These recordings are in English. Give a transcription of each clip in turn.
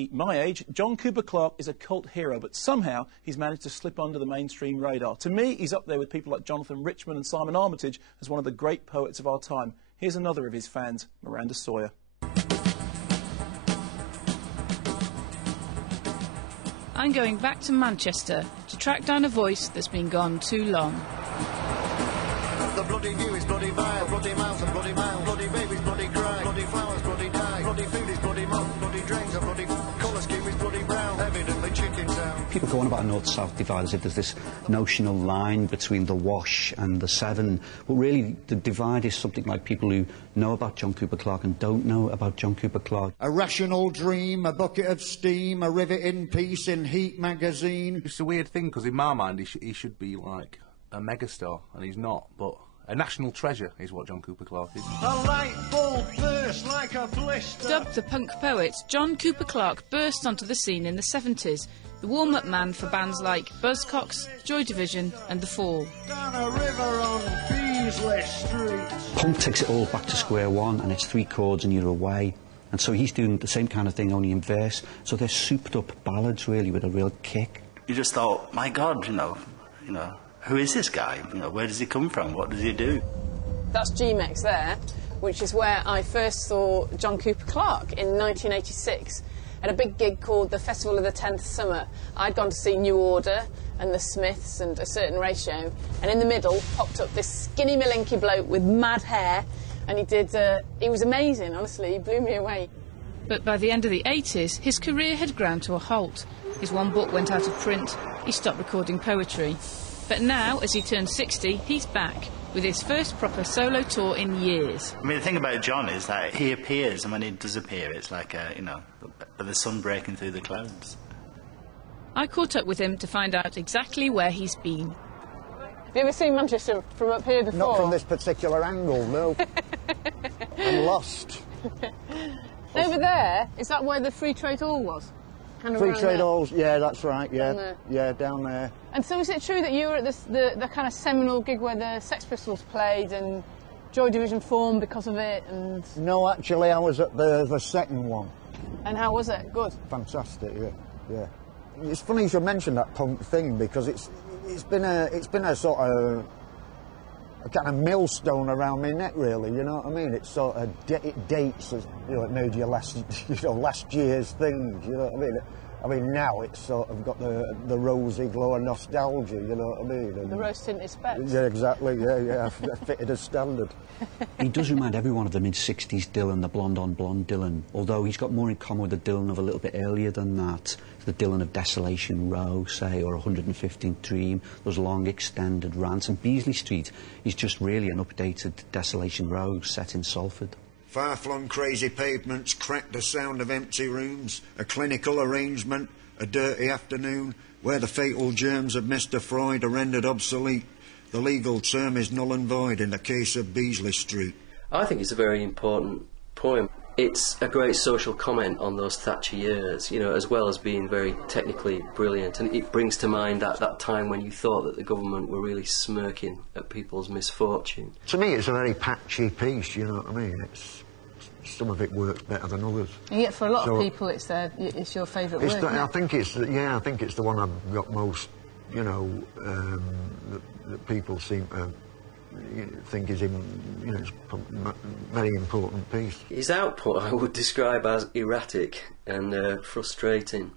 At my age, John Cooper Clarke is a cult hero, but somehow he's managed to slip under the mainstream radar. To me, he's up there with people like Jonathan Richman and Simon Armitage as one of the great poets of our time. Here's another of his fans, Miranda Sawyer. I'm going back to Manchester to track down a voice that's been gone too long. The bloody view is bloody vile, bloody mouth and bloody mile, bloody babies, bloody cry, bloody flowers, bloody die, bloody food is bloody mouth, bloody drains and bloody colour scheme is bloody brown, evidently chicken town. People go on about a north-south divide as if there's this notional line between the Wash and the Severn, but really the divide is something like people who know about John Cooper Clarke and don't know about John Cooper Clarke. A rational dream, a bucket of steam, a riveting piece in Heat magazine. It's a weird thing, because in my mind he should be like a megastar, and he's not, but a national treasure is what John Cooper Clarke is. A light bulb burst like a blister. Dubbed the punk poet, John Cooper Clarke burst onto the scene in the 70s, the warm-up man for bands like Buzzcocks, Joy Division and The Fall. Down a river on Beasley Street. Punk takes it all back to square one, and it's 3 chords and you're away. And so he's doing the same kind of thing, only in verse. So they're souped-up ballads, really, with a real kick. You just thought, my God, you know, who is this guy? You know, where does he come from? What does he do? That's G-Mex there, which is where I first saw John Cooper Clarke in 1986 at a big gig called the Festival of the 10th Summer. I'd gone to see New Order and the Smiths and A Certain Ratio, and in the middle popped up this skinny Malinky bloke with mad hair, and he was amazing, honestly, he blew me away. But by the end of the 80s, his career had ground to a halt. His one book went out of print, he stopped recording poetry. But now, as he turned 60, he's back, with his first proper solo tour in years. I mean, the thing about John is that he appears, and when he does appear, it's like, the sun breaking through the clouds. I caught up with him to find out exactly where he's been. Have you ever seen Manchester from up here before? Not from this particular angle, no. I'm lost. Over there, is that where the Free Trade Hall was? Kind of Free Trade Halls, yeah, that's right, yeah. Yeah, down there. And so is it true that you were at the kind of seminal gig where the Sex Pistols played and Joy Division formed because of it? And No, actually, I was at the second one. And how was it? Good? Fantastic, yeah. It's funny you should mention that punk thing, because it's been a sort of a kind of millstone around my neck, really. You know what I mean? It's sort of it dates as it made your last year's things. You know what I mean? I mean, now it's sort of got the rosy glow of nostalgia. You know what I mean? And the rose-tinted specs. Yeah, exactly. Yeah. Fitted as standard. He does remind everyone of the mid-60s Dylan, the blonde-on-blonde Dylan, although he's got more in common with the Dylan of a little bit earlier than that. The Dylan of Desolation Row, say, or 115th Dream, those long extended rants. And Beasley Street is just really an updated Desolation Row set in Salford. Far-flung crazy pavements cracked the sound of empty rooms, a clinical arrangement, a dirty afternoon, where the fatal germs of Mr. Freud are rendered obsolete. The legal term is null and void in the case of Beasley Street. I think it's a very important poem. It's a great social comment on those Thatcher years, as well as being very technically brilliant. And it brings to mind that time when you thought that the government were really smirking at people's misfortune. To me, it's a very patchy piece, you know what I mean? Some of it works better than others. And yet, for a lot of people, it's your favourite work. I think it's the one I've got most, that people seem to think is it's a very important piece. His output I would describe as erratic and frustrating.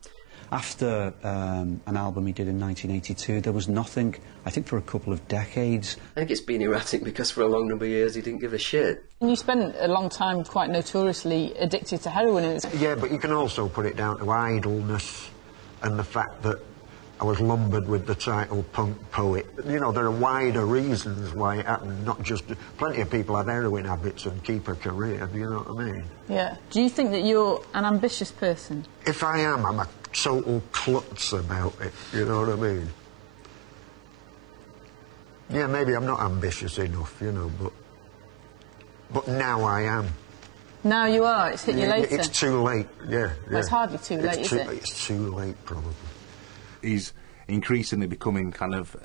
After an album he did in 1982, there was nothing, I think, for a couple of decades. I think it's been erratic because for a long number of years he didn't give a shit. And you spent a long time quite notoriously addicted to heroin. Yeah, but you can also put it down to idleness and the fact that I was lumbered with the title punk poet. There are wider reasons why it happened, not just... Plenty of people have heroin habits and keep a career, do you know what I mean? Yeah. Do you think that you're an ambitious person? If I am, I'm a total klutz about it, you know what I mean? Yeah, maybe I'm not ambitious enough, but now I am. Now you are? It's hit you later? It's too late, yeah. Well, it's hardly too late, is it? It's too late, probably. He's increasingly becoming kind of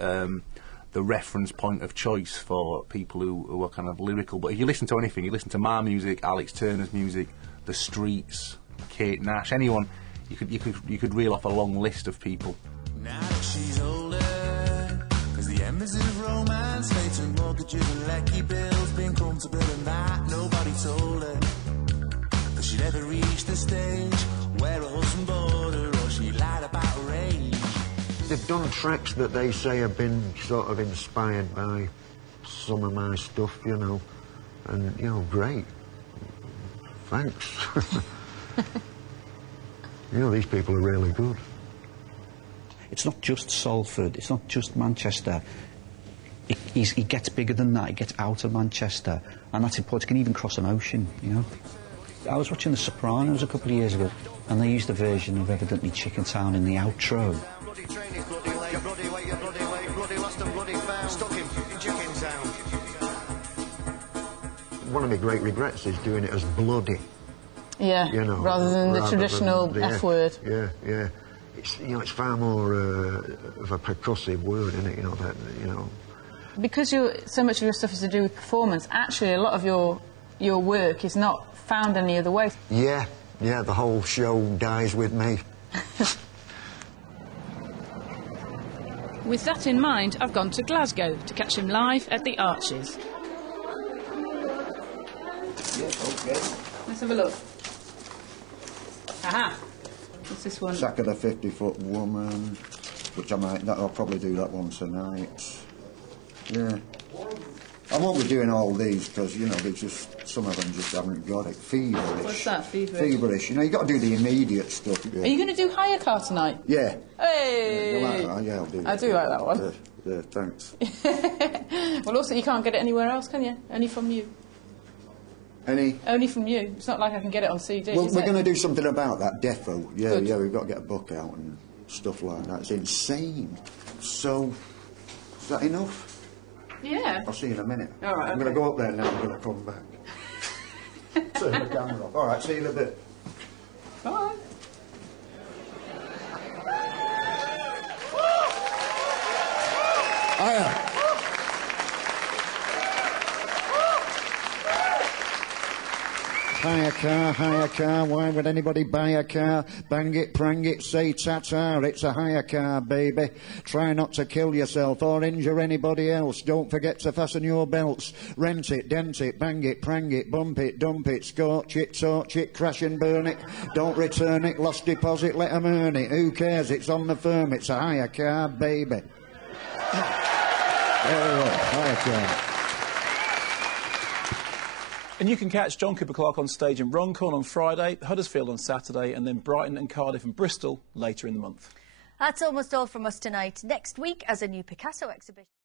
the reference point of choice for people who are kind of lyrical. But if you listen to anything, you listen to my music, Alex Turner's music, The Streets, Kate Nash, anyone, you could reel off a long list of people. Now that she's older, as the embers of romance fade to mortgages and lecky bills, being comfortable in that nobody told her that she'd ever reach the stage where her husband bored her or she lied about her age. They've done tracks that they say have been sort of inspired by some of my stuff, you know, and, you know, great. Thanks. You know, these people are really good. It's not just Salford, it's not just Manchester. He gets bigger than that, he gets out of Manchester, and that's important. He can even cross an ocean, you know. I was watching The Sopranos a couple of years ago, and they used a version of Evidently Chicken Town in the outro. Bloody train is bloody late, your bloody way, your bloody way, bloody lost and bloody found, stuck in Chicken Town. One of my great regrets is doing it as bloody. Yeah, You know, rather than the traditional F word. Yeah, yeah. It's, you know, it's far more of a percussive word, isn't it? You know, that, you know. Because so much of your stuff is to do with performance, actually a lot of your work is not found any other way. Yeah, yeah, the whole show dies with me. With that in mind, I've gone to Glasgow to catch him live at the Arches. Yeah, okay. Let's have a look. Aha! What's this one? Sack of the 50-foot woman, which I'll probably do that one tonight. Yeah. I won't be doing all these because, you know, some of them just haven't got it. Feverish. What's that, feverish? Feverish. You know, you've got to do the immediate stuff. Yeah. Are you going to do Higher Car tonight? Yeah. Hey! You like that? Yeah, I'll do that. I do like that one. Yeah, thanks. Well, also, you can't get it anywhere else, can you? Only from you. Only from you. It's not like I can get it on CD, Well, is we're it? going to do something about that defo. Yeah, Good. yeah, we've got to get a book out and stuff like that. It's insane. So, is that enough? Yeah. I'll see you in a minute. All right, I'm going to go up there now, I'm going to come back. Turn the camera off. All right, see you in a bit. Bye. Hiya. Hire car, why would anybody buy a car? Bang it, prang it, say ta-ta, it's a hire car, baby. Try not to kill yourself or injure anybody else. Don't forget to fasten your belts. Rent it, dent it, bang it, prang it, bump it, dump it, scorch it, torch it, crash and burn it. Don't return it, lost deposit, let 'em earn it. Who cares, it's on the firm, it's a hire car, baby. Hire car. And you can catch John Cooper Clarke on stage in Runcorn on Friday, Huddersfield on Saturday, and then Brighton and Cardiff and Bristol later in the month. That's almost all from us tonight. Next week, as a new Picasso exhibition.